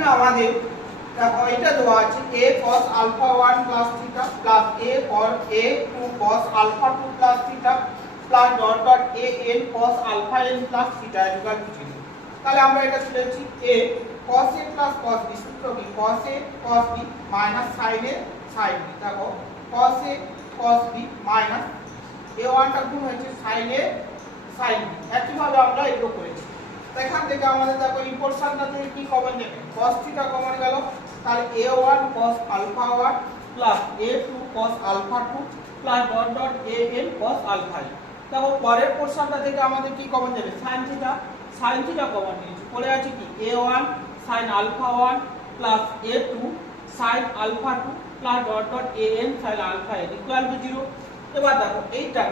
প্রথমে আমাদের দেখো এটা দেওয়া আছে a cos alpha 1 plus theta plus a cos a2 cos alpha 2 plus theta plus dot dot a n cos alpha n plus theta equal to 0। তাহলে আমরা এটা তুলেছি a cos a plus cos b সূত্র কি cos a cos b minus sin a sin b। দেখো cos a cos b minus a1 টা গুণ হয়েছে sin a sin b। একইভাবে আমরা এগুলো করেছি। এখান থেকে আমাদের দেখো এই পোরশনটা থেকে কি কমন যাবে cos থিটা কমন গেল, তাহলে a1 cos alpha 1 plus a2 cos alpha 2 plus dot dot an cos alpha n। দেখো পরের পোরশনটা থেকে আমাদের কি কমন যাবে sin থিটা কমন নিয়েছি, পড়ে আছে কি a1 sin alpha 1 plus a2 sin alpha 2 plus dot dot an sin alpha n equal to 0। এবার দেখো এইটার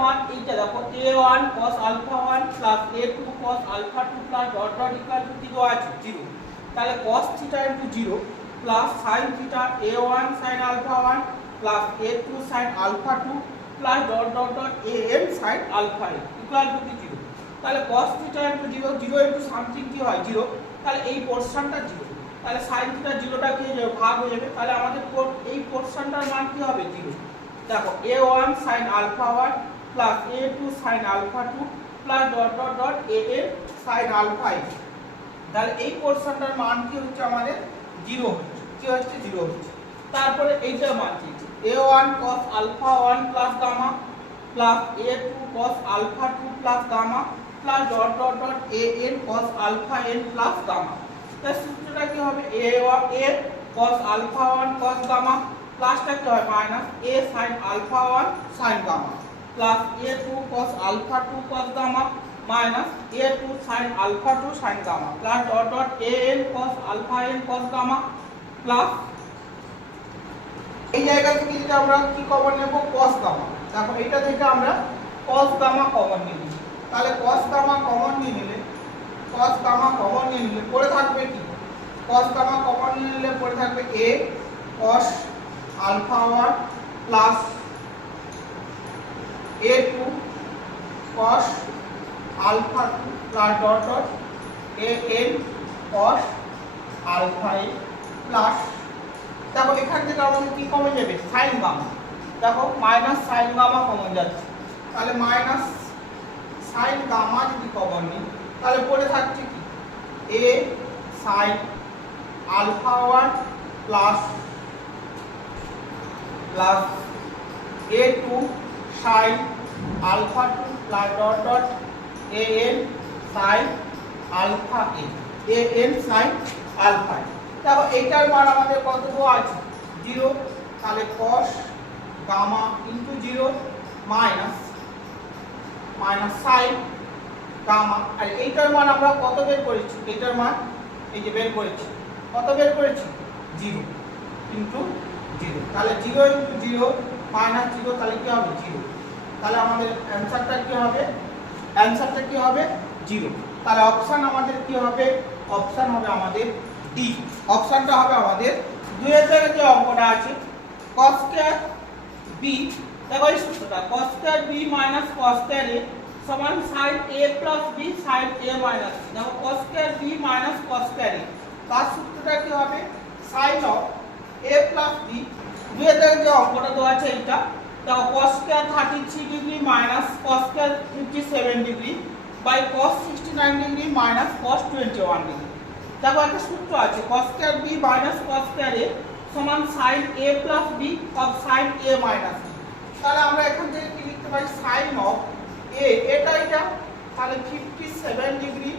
মান এইটা দেখো a1 cos alpha 1 plus a2 cos alpha 2 plus dot dot equal to 0 আছে 0। তাহলে cos theta into 0 plus sin theta a1 sin alpha 1 plus a2 sin alpha 2 plus dot dot dot an sin alpha n equal to 0। তাহলে cos theta into 0 0 into something কি হয় 0, তাহলে এই পোরশনটা 0, তাহলে sin theta 0টা কি হয়ে যাবে ভাগ হয়ে যাবে, তাহলে আমাদের এই পোরশনটার মান কি হবে 0। দেখো a1 sin alpha 1 plus a2 sin alpha 2 plus dot dot dot an sin alpha n। তাহলে এই পোরশনটার মান কি হচ্ছে আমাদের 0 হচ্ছে, কি হচ্ছে 0 হচ্ছে। তারপরে এইটার মান কি a1 cos alpha 1 plus gamma plus a2 cos alpha 2 plus gamma plus dot dot dot an cos alpha n plus gamma। তাহলে সূত্রটা কি হবে a cos alpha 1 cos gamma প্লাসটা কি হয় minus a sin alpha 1 sin gamma plus a2 cos alpha 2 cos gamma minus a2 sin alpha 2 sin gamma plus dot dot an cos alpha n cos gamma plus এই জায়গা থেকে যদি আমরা কি common নেব cos gamma। দেখো এটা থেকে আমরা cos gamma কমন নিয়ে নিই, তাহলে cos gamma কমন নিয়ে নিলে পড়ে থাকবে কি cos gamma কমন নিয়ে নিলে পড়ে থাকবে a cos alpha 1 plus a2 cos alpha 2 plus dot dot an cos alpha n plus দেখো এখান থেকে আমাদের কি কমে যাবে sin gamma। দেখো মাইনাস sin gamma কমন যাচ্ছে, তাহলে মাইনাস sin gamma যদি কমন নিই তাহলে পড়ে থাকছে কি a sin alpha 1 plus a2 sin alpha 2 plus dot dot an sin alpha n sin alpha n। দেখো এইটার মান আমাদের কত দেওয়া আছে 0, তাহলে cos gamma into 0 minus sin gamma। আর এইটার মান আমরা কত বের করেছি, এইটার মান এই যে বের করেছি, কত বের করেছি 0 into 0, তাহলে 0 into 0 minus 0 তাহলে কি হবে 0। তাহলে আমাদের অ্যানসারটা কি হবে 0। তাহলে অপশন আমাদের কি হবে, অপশন হবে আমাদের ডি। অপশনটা হবে আমাদের 2 এর জায়গায় যে অঙ্কটা আছে cos স্কয়ার b। দেখো এই সূত্রটা cos square b minus cos square a সমান sin a plus b sin a minus b। দেখো cos square b minus cos square a, তার সূত্রটা কি হবে sin of a plus b। 2 এর জায়গায় যে অঙ্কটা দেওয়া আছে এইটা দেখো cos square 33 degree minus cos square 57 degree by cos 69 degree minus cos 21 degree. দেখো একটা সূত্র আছে cos square b minus cos square a সমান sin a plus b of sin a minus b। তাহলে আমরা এখান থেকে কি লিখতে পারি sin of a এটা তাহলে 57 ডিগ্রি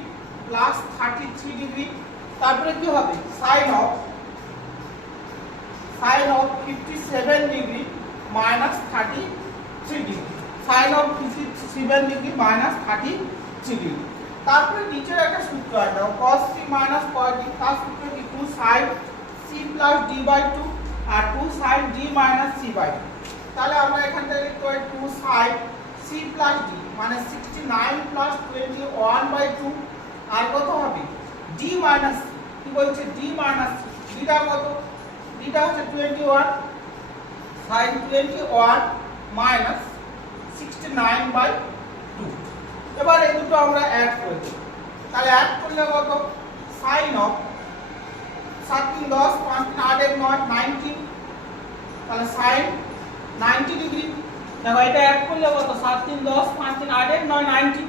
plus 33 ডিগ্রি, তারপরে কি হবে sin of 57 degree minus 33 degree, sin of 57 degree minus 33 degree. তারপরে নিচের একটা সূত্র আছে cos c minus cos d, তার সূত্র কি 2 sin c plus d by 2 R 2 sin d minus c by 2। তাহলে আমরা এখান থেকে লিখতে পারি 2 sin c plus d মানে 69 plus 21 by 2 আর কত হবে d minus c, কি বলছে d minus c, dটা কত, dটা হচ্ছে 21 sin 21 minus 69 by 2। এবার এই দুটো আমরা অ্যাড করে দেব, তাহলে অ্যাড করলে কত sin of 7 3 10, 5 3 8 1 9 90, তাহলে sin 90 ডিগ্রি। দেখো এটা অ্যাড করলে কত 7 3 10, 5 3 8 1 9 90।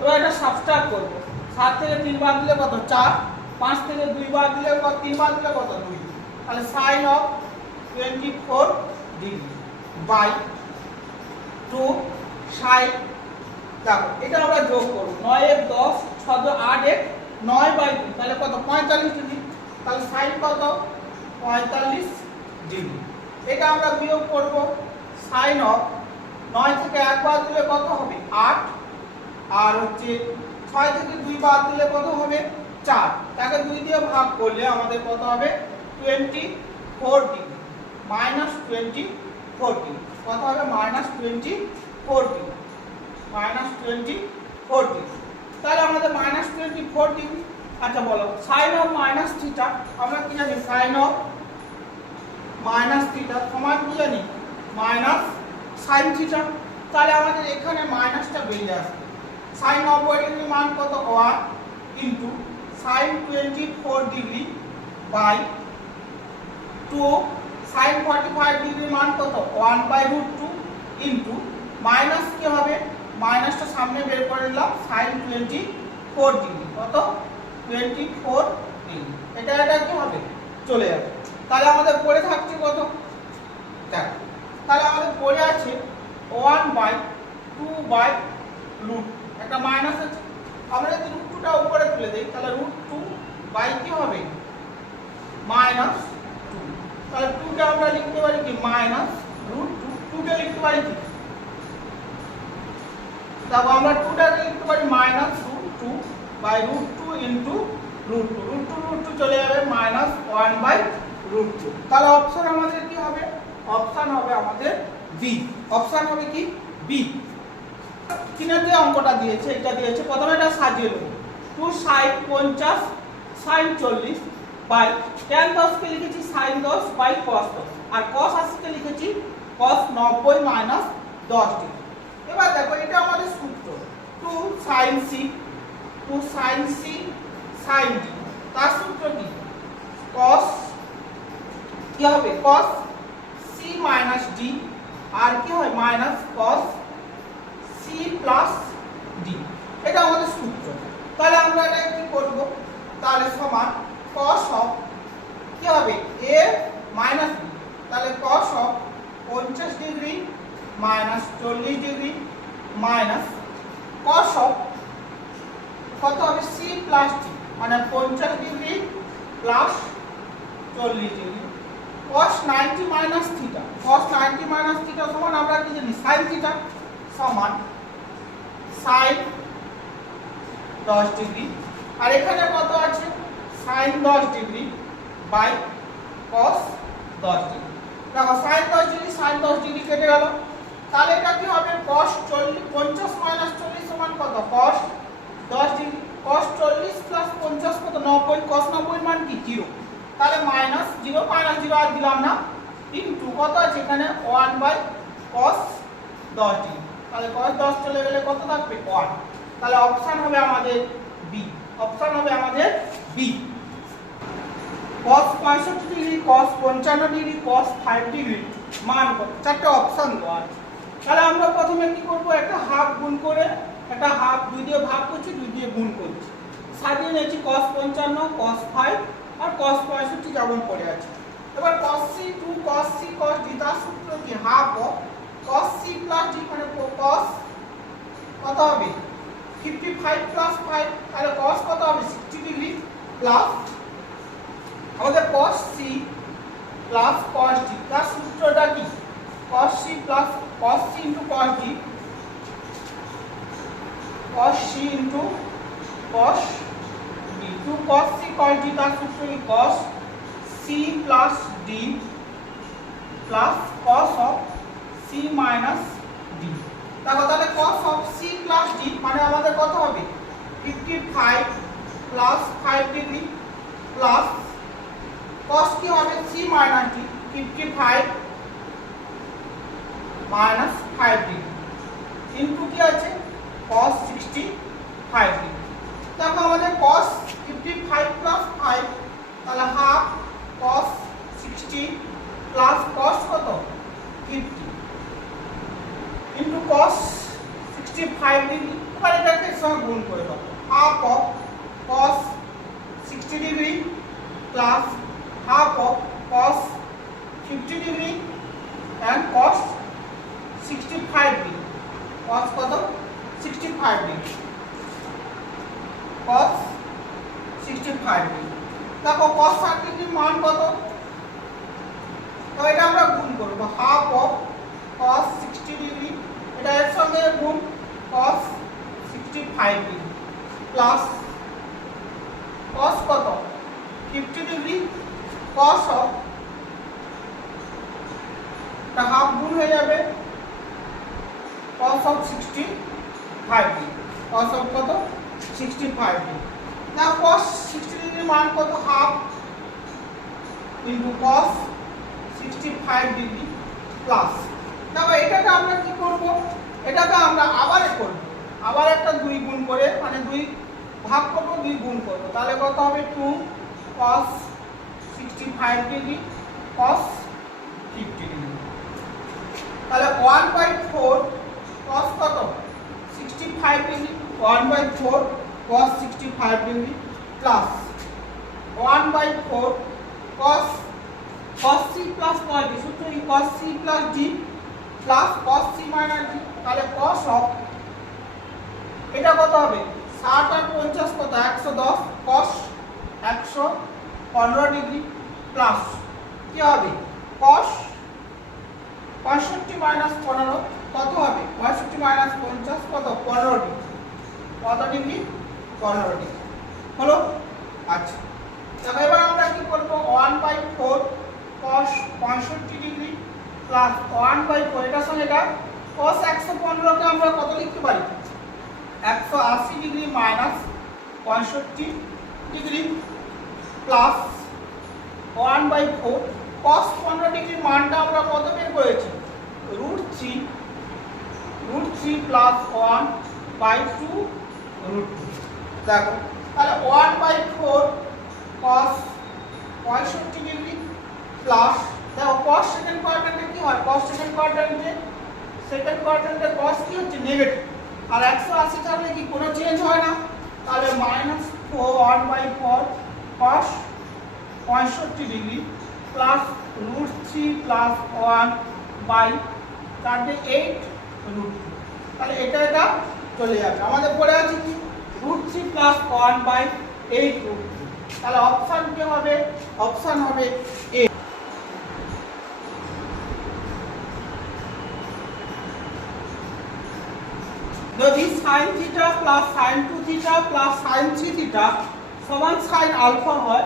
এবার এটা সাবট্রাক্ট করব। 7 থেকে 3 বাদ দিলে কত 4, 5 থেকে 2 বাদ দিলে কত 3 বাদ দিলে কত 2, তাহলে sin of 24 degree by 2 sin। দেখো এটা আমরা যোগ করব, 9 1 10, 6 2 8 1 9 বাই 2, তাহলে কত 45 ডিগ্রি। তাহলে sin কত 45 ডিগ্রি। এটা আমরা বিয়োগ করব, sin of 9 থেকে 1 বাদ দিলে কত হবে 8, আর হচ্ছে 6 থেকে 2 বাদ দিলে কত হবে 4, তাকে 2 দিয়ে ভাগ করলে আমাদের কত হবে 24 ডিগ্রি, মাইনাস 24 ডিগ্রি। কত হবে মাইনাস 24 ডিগ্রি, মাইনাস 24 ডিগ্রি। তাহলে আমাদের মাইনাস 24 ডিগ্রি। আচ্ছা বলো সাইন অফ মাইনাস থিটা, আমরা কি জানি সাইন অফ মাইনাস থিটা সমান কি জানি মাইনাস সাইন থিটা। তাহলে আমাদের এখানে মাইনাসটা বেরিয়ে আসবে। সাইন অফ ডিগ্রির মান কত 1 into sine 24 degree by 2 sine 45 ডিগ্রির মান কত 1 বাই √2 ইনটু মাইনাস কি হবে, মাইনাসটা সামনে বের করে নিলাম, সাইন 24 ডিগ্রি কত 24 ডিগ্রি। এটা কি হবে চলে যাবে। তাহলে আমাদের পড়ে থাকছে কত, দেখো তাহলে আমাদের পড়ে আছে 1 বাই 2 বাই √, একটা মাইনাস আছে, আমরা যদি √2টা উপরে তুলে দেই তাহলে √2 বাই কি হবে মাইনাস 2, তাহলে 2 কে আমরা লিখতে পারি কি মাইনাস √2, 2 কে লিখতে পারি কি, দেখো আমরা 2 টাকে লিখতে পারি মাইনাস √2 বাই √2 ইনটু √2 চলে যাবে মাইনাস 1 বাই √2। তাহলে অপশন আমাদের কি হবে, অপশন হবে আমাদের বি, অপশন হবে কি বি। কিনের যে অঙ্কটা দিয়েছে এটা দিয়েছে, প্রথমে এটা সাজিয়ে নেব, 2 sin 50 sin 40 বাই tan 10 কে লিখেছি sin 10 বাই cos 10, আর cos 80 কে লিখেছি cos 90 মাইনাস 10 ডিগ্রি। এবার দেখো এটা আমাদের সূত্র 2 sin c sin d, তার সূত্র কি cos কি হবে cos c মাইনাস d, আর কি হয় minus cos c plus d, এটা আমাদের সূত্র। তাহলে আমরা এটা কি করব, তাহলে সমান cos অফ কি হবে a মাইনাস b, তাহলে cos of 50 degree minus 40 degree minus cos of কত হবে c প্লাস d, মানে 50 degree plus 40 degree cos 90 minus theta, cos 90 minus theta সমান আমরা কি জানি sin থিটা সমান sin 10 ডিগ্রি, আর এখানে কত আছে sin 10 degree by cos 10 degree. দেখো sin 10 ডিগ্রি sin 10 ডিগ্রি কেটে গেল, তাহলে এটা কি হবে cos 50 মাইনাস 40 সমান কত cos 10 ডিগ্রি, cos 40 প্লাস 50 কত 90, cos 90 মান কি 0, তাহলে মাইনাস 0 আর দিলাম না, ইনটু কত আছে এখানে 1 বাই cos 10 ডিগ্রি, তাহলে cos 10 চলে গেলে কত থাকবে 1, তাহলে অপশন হবে আমাদের বি, অপশন হবে আমাদের B. cos 65 degree, cos 55 degree, cos 5 degree মান কত, চারটি অপশন দেওয়া আছে। তাহলে আমরা প্রথমে কি করব, একটা হাফ গুণ করে একটা হাফ 2 দিয়ে ভাগ করছি, 2 দিয়ে গুণ করছি, সাজিয়ে নিয়েছি cos 55 cos 5 আর cos 65 যেমন পড়ে আছে। এবার cos c 2 cos c cos d, তার সূত্র কি half of cos c plus d, মানে cos কত হবে 55 প্লাস 5, তাহলে cos কত হবে 60 ডিগ্রি প্লাস আমাদের cos c plus cos d, তার সূত্রটা কি cos c plus cos c into cos d, cos c into cos d, 2 cos c cos d, তার সূত্র কি cos c plus d plus cos of c minus d। দেখো তাহলে cos of c plus d মানে আমাদের কত হবে 55 plus 5 degree plus cos কি হবে c minus d, 55 minus 5 degree into কি আছে cos 65 ডিগ্রি। দেখো আমাদের cos 55 প্লাস 5, তাহলে হাফ cos 60 প্লাস cos কত 50 ইনটু cos 65 ডিগ্রি। এবার এটাকে সঙ্গে গুণ করে দাও, half of cos 60 degree plus half of cos 50 degree and cos 65 degree. cos কত 65 ডিগ্রি, cos 65 ডিগ্রি। দেখো cos 60 ডিগ্রির মান কত, তো এটা আমরা গুণ করব, হাফ অফ cos 60 ডিগ্রি, এটা এর সঙ্গে গুণ cos 65 ডিগ্রি প্লাস cos কত 50 ডিগ্রি, cos অফ এটা হাফ গুণ হয়ে যাবে cos of 65 degree, cos of কত 65 ডিগ্রি। না cos 60 ডিগ্রির মান কত, half into cos 65 degree plus, দেখো এটাকে আমরা কি করব, এটাকে আমরা আবার করব, আবার একটা 2 গুণ করে, মানে 2 ভাগ করব, 2 গুণ করব, তাহলে কত হবে 2 cos 65 ডিগ্রি cos 50 ডিগ্রি। তাহলে 1/4 cos কত 65 degree, 1/4 cos 65 degree plus 1/4 cos c plus cos d, সূত্র কি cos c plus d plus cos c minus d, তাহলে cos অফ এটা কত হবে 60 আর 50 কত 110 cos 115 ডিগ্রি প্লাস কি হবে cos 65 মাইনাস 15 কত হবে 65 মাইনাস 50 কত 15 ডিগ্রি, কত ডিগ্রি 15 ডিগ্রি হলো। আচ্ছা দেখো এবার আমরা কি করব, 1/4 cos 65 ডিগ্রি প্লাস 1/4 এটার সঙ্গে এটা cos 115 কে আমরা কত লিখতে পারি 180 degree minus 65 degree plus 1/4 cos 15 ডিগ্রির মানটা আমরা কত বের করেছি √3 প্লাস 1/2 √2। দেখো তাহলে 1/4 cos 65 ডিগ্রি প্লাস, দেখো cos সেকেন্ড কোয়াড্রেন্টে কি হয়, cos সেকেন্ড কোয়াড্রেন্টে cos কি হচ্ছে নেগেটিভ, আর 180 থাকলে কি কোনো চেঞ্জ হয় না, তাহলে -1/4 cos 65 ডিগ্রি প্লাস √3 প্লাস 1/8 √2, তাহলে এটা চলে যাবে, আমাদের পড়ে আছে কি √3 প্লাস 1/8 √2, তাহলে অপশন কি হবে, অপশন হবে এ। যদি sin theta plus sin 2 theta plus sin 3 theta সমান sin আলফা হয়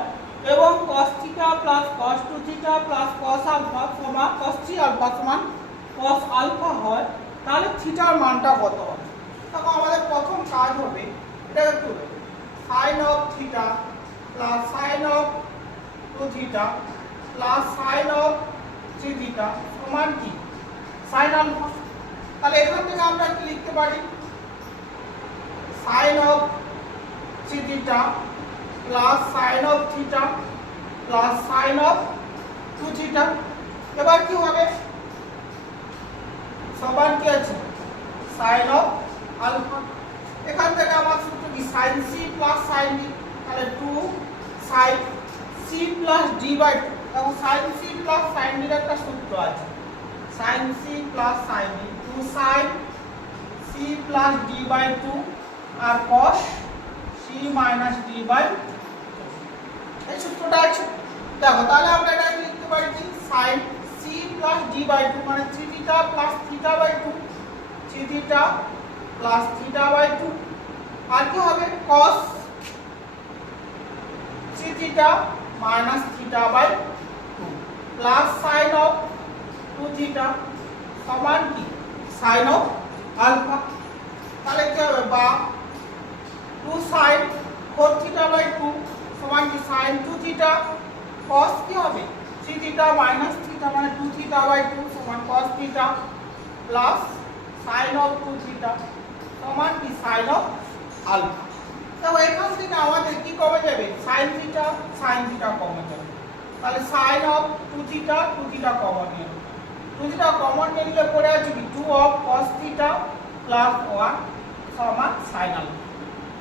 এবং cos theta plus cos 2 theta plus cos alpha সমান cos 3 আলফা সমান cos আলফা হয়, তাহলে থিটার মানটা কত হবে। তখন আমাদের প্রথম কাজ হবে এটা একটু sin of theta plus sin of 2 theta plus sin of 3 theta সমান কি sin আলফা। তাহলে এখান থেকে আমরা কি লিখতে পারি sin of 3 theta plus sin of theta plus sin of 2 theta, এবার কি হবে সমান কি আছে sin অফ আলফা। এখান থেকে আমার সূত্র কি sin c plus sin d, তাহলে 2 sin c প্লাস d/2, দেখো sin c plus sin d এর একটা সূত্র আছে, sin c plus sin d 2 sin c plus d/2 আর cos c মাইনাস d/2, এই সূত্রটা আছে। দেখো তাহলে আমরা এটা লিখতে পারি কি sin c প্লাস d/2 মানে 3 থিটা প্লাস থিটা/2, 3 থিটা প্লাস থিটা/2, আর কি হবে cos 3 থিটা মাইনাস থিটা/2 প্লাস sin অফ 2 থিটা সমান কি sin অফ আলফা। তাহলে কি হবে বা 2 sin 4 থিটা/2 সমান কি sin 2 থিটা cos কি হবে 3 থিটা মাইনাস থিটা মানে 2 থিটা/2 সমান cos theta plus sin of 2 theta সমান কি sin অফ আলফা। তাহলে এখান থেকে আমাদের কি কমে যাবে sin থিটা কমে যাবে তাহলে sin অফ 2 থিটা কমন নিয়ে 2 থিটা কমন নিলে পড়ে আছে কি 2 অফ cos থিটা প্লাস 1 সমান sin আলফা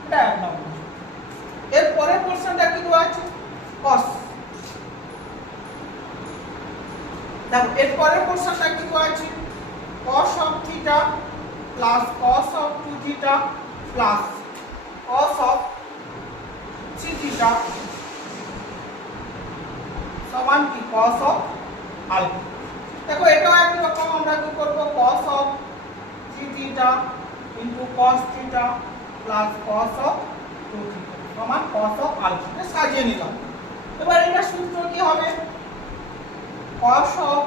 এটা এক নম্বর এর পরের কোশ্চেনটা কি দেওয়া আছে cos দেখো এর পরের কোশ্চেনটা কি দেওয়া আছে cos of theta plus cos of 2 theta plus cos of 3 theta সমান কি cos অফ আলফা দেখো এটাও একই রকম আমরা কি করব cos of 3 theta into cos theta plus cos of 2 theta সমান cos অফ আলফা এটা সাজিয়ে নিলাম এবার এটা সূত্র কি হবে cos of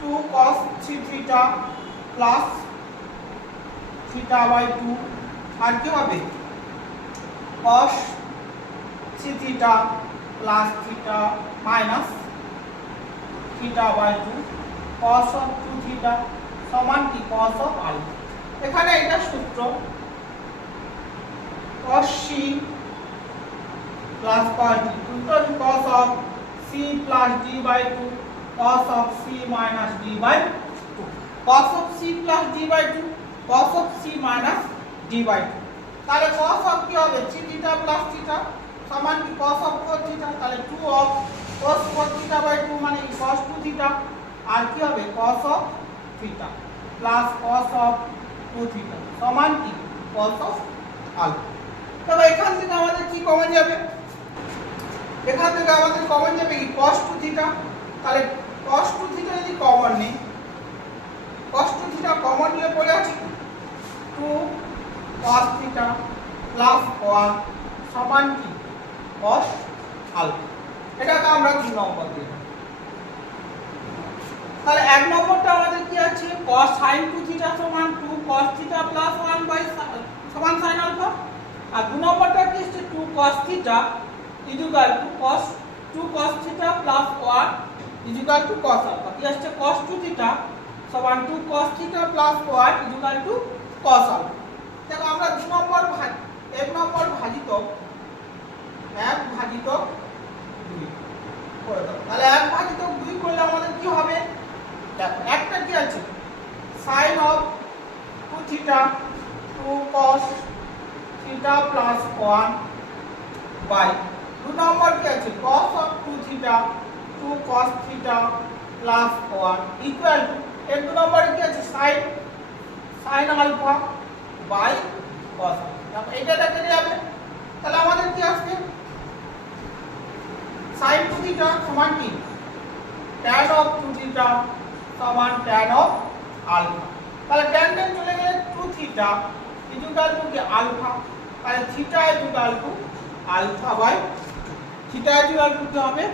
2 cos 3 theta plus theta by 2 আর কি হবে cos 3 theta plus theta minus theta by 2 cos of 2 theta সমান কি cos অফ আলফা এখানে এটা সূত্র cos c plus cos d সূত্র cos of c plus d by 2 cos of c minus d by 2 cos of c plus d by 2 cos of c minus d by 2 তাহলে cos of কি হবে 3 theta plus theta সমান কি cos of 4 theta তাহলে 2 of cos 4 theta by 2 মানে cos 2 theta আর কি হবে cos of theta plus cos of 2 theta সমান কি cos অফ আলফা তবে এখান থেকে আমাদের কি কমন যাবে এখান থেকে আমাদের কমন যাবে কি cos 2 থিটা তাহলে cos 2 থিটা যদি কমন নেই cos 2 থিটা কমন নিলে পড়ে আছে 2 cos থিটা প্লাস 1 সমান কি cos আলফা এটাকে আমরা 2 নম্বর দিই তাহলে এক নম্বরটা আমাদের কি আছে cos sin 2 থিটা সমান 2 cos থিটা প্লাস 1 বাই সমান sin আলফা আর 2 নম্বরটা কি আছে 2 cos theta equal to cos 2 cos theta plus 1 equal to cos alpha কি আসছে cos 2 থিটা সমান 2 cos theta plus 1 equal to cos alpha দেখো আমরা 2 নম্বর ভাগ 1 নম্বর ভাজিত 1 ভাজিত 2 করে দাও তাহলে 1 ভাজিত 2 করলে আমাদের কি হবে দেখো একটা কি আছে sin of 2 theta 2 cos theta plus 1 by 2 নম্বর কি আছে cos of 2 theta 2 cos theta plus 1 equal to এর 2 নম্বরে কি আছে sin alpha by cos alpha এটা কেটে যাবে তাহলে আমাদের কি আসবে sin 2 থিটা সমান কি tan অফ 2 থিটা সমান tan অফ আলফা তাহলে tan চলে গেলে 2 থিটা ইকুয়াল টু কি আলফা তাহলে theta equal to alpha by theta equal to কি হবে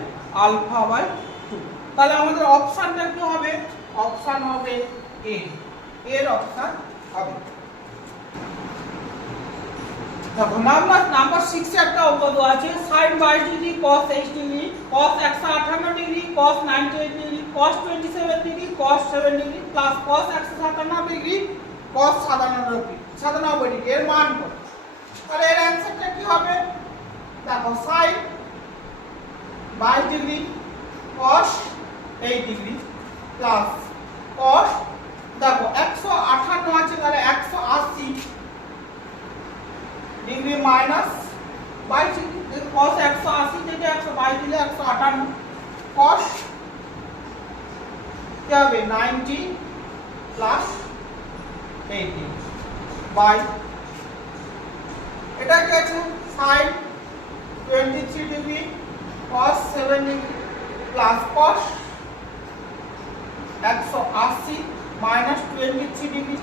আলফা বাই 2 তাহলে আমাদের অপশনটা কি হবে অপশন হবে এ এর অপশন হবে দেখো নাম্বার 6 এ একটা অঙ্ক দেওয়া আছে sin 22 degree cos 80 degree cos 158 degree cos 98 degree cos 27 degree cos 7 degree plus cos 157 degree cos 97 degree এর মান কত তাহলে এর অ্যানসারটা কি হবে দেখো sin 22 degree cos 8 degree plus cos দেখো 158 আছে তাহলে 180 ডিগ্রি মাইনাস 22 ডিগ্রি cos 180 থেকে 122 দিলে 158 cos কি হবে 90 প্লাস 80 বাই এটা কি আছে sin 23 degree cos 7 degree plus cos 180 minus 23 degree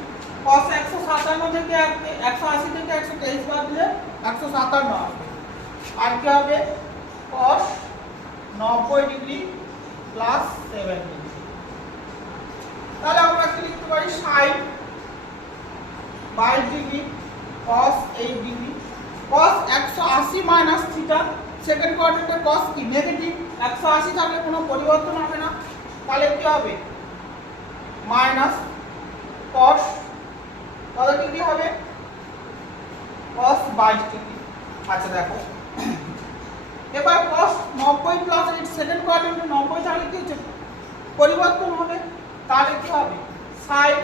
cos 157 থেকে 180 থেকে 123 বাদ দিলে 157 আসবে আর কি হবে cos 90 ডিগ্রি প্লাস 7 ডিগ্রি তাহলে আমরা কি লিখতে পারি sin 22 degree cos 8 degree cos 180 minus theta second কোয়াড্রেন্টে cos কি নেগেটিভ 180 থাকলে কোনো পরিবর্তন হবে না তাহলে কি হবে মাইনাস cos কত ডিগ্রি হবে cos 22 ডিগ্রি আচ্ছা দেখো এবার cos 90 প্লাস এর সেকেন্ড কোয়াড্রেন্টে 90 তাহলে কি হচ্ছে পরিবর্তন হবে, তাহলে কি হবে sin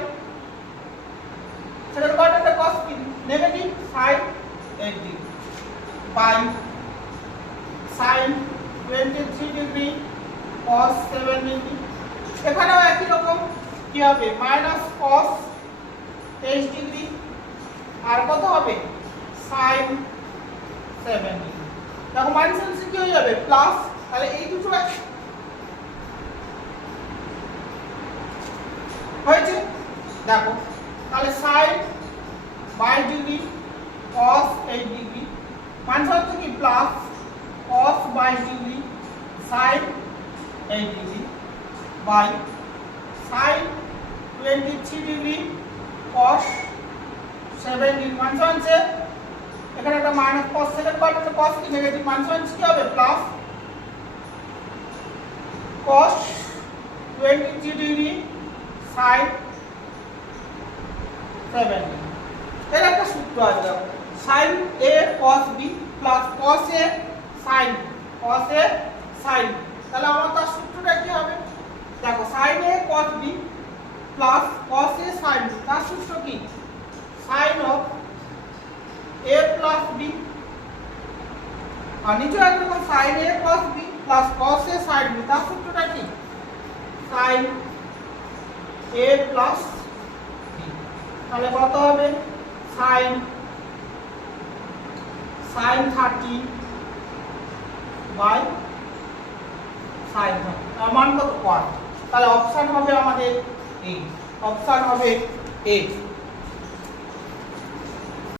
সেকেন্ড কোয়াড্রেন্টে cos কি negative sin 80 by sin 23 degree cos 7 degree, এখানেও একই রকম কি হবে মাইনাস cos 23 ডিগ্রি আর কত হবে sin 7 ডিগ্রি। দেখো মাইনাস কি হয়ে যাবে প্লাস, তাহলে এই দুটো হয়েছে দেখো, তাহলে sin 22 degree cos 8 degree minus হচ্ছে কি plus cos 22 degree sin 8 degree by sin 23 degree cos 7 degree minus হচ্ছে এখানে একটা মাইনাস cos সেকেন্ড কোয়াড্রেন্টে cos কি নেগেটিভ মাইনাস হচ্ছে কি হবে plus cos 23 degree sin 7 degree. এর একটা সূত্র আছে দেখো sin a cos b plus cos a sin তাহলে আমার তার সূত্রটা কি হবে দেখো sin a cos b plus cos a sin b তার সূত্র কি sin of a plus b আর নিচে একরকম sin a cos b plus cos a sin b তার সূত্রটা কি sin a plus b, তাহলে কত হবে sin 30 বাই sin 30 তার মান কত 1, তাহলে অপশন হবে আমাদের এই অপশন হবে A।